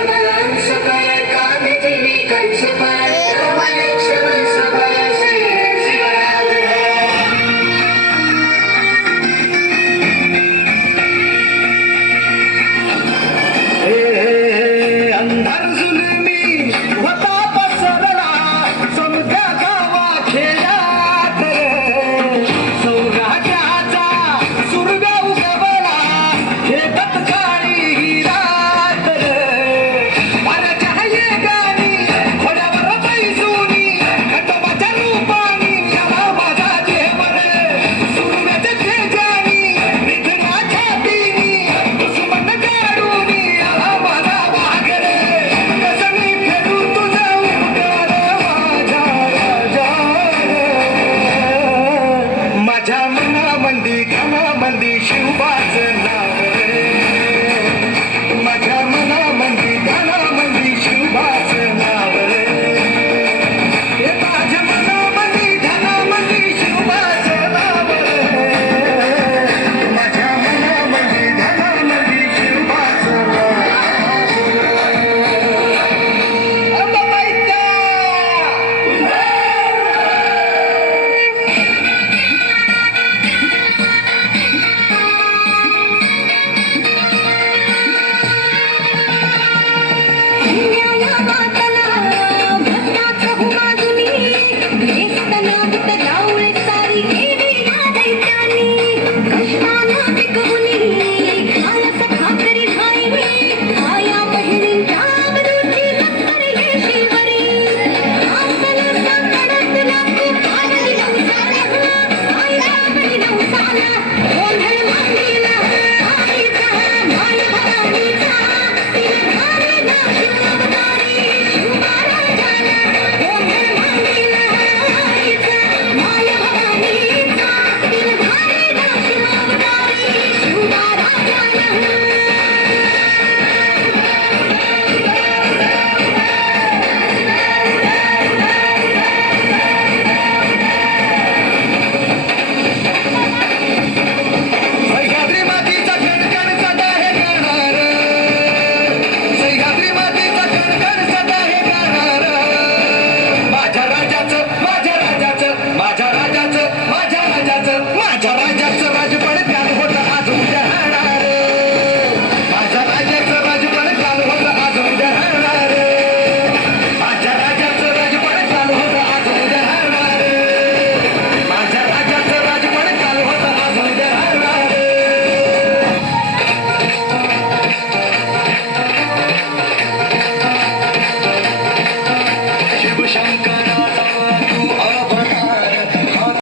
सकल कामिनी कंस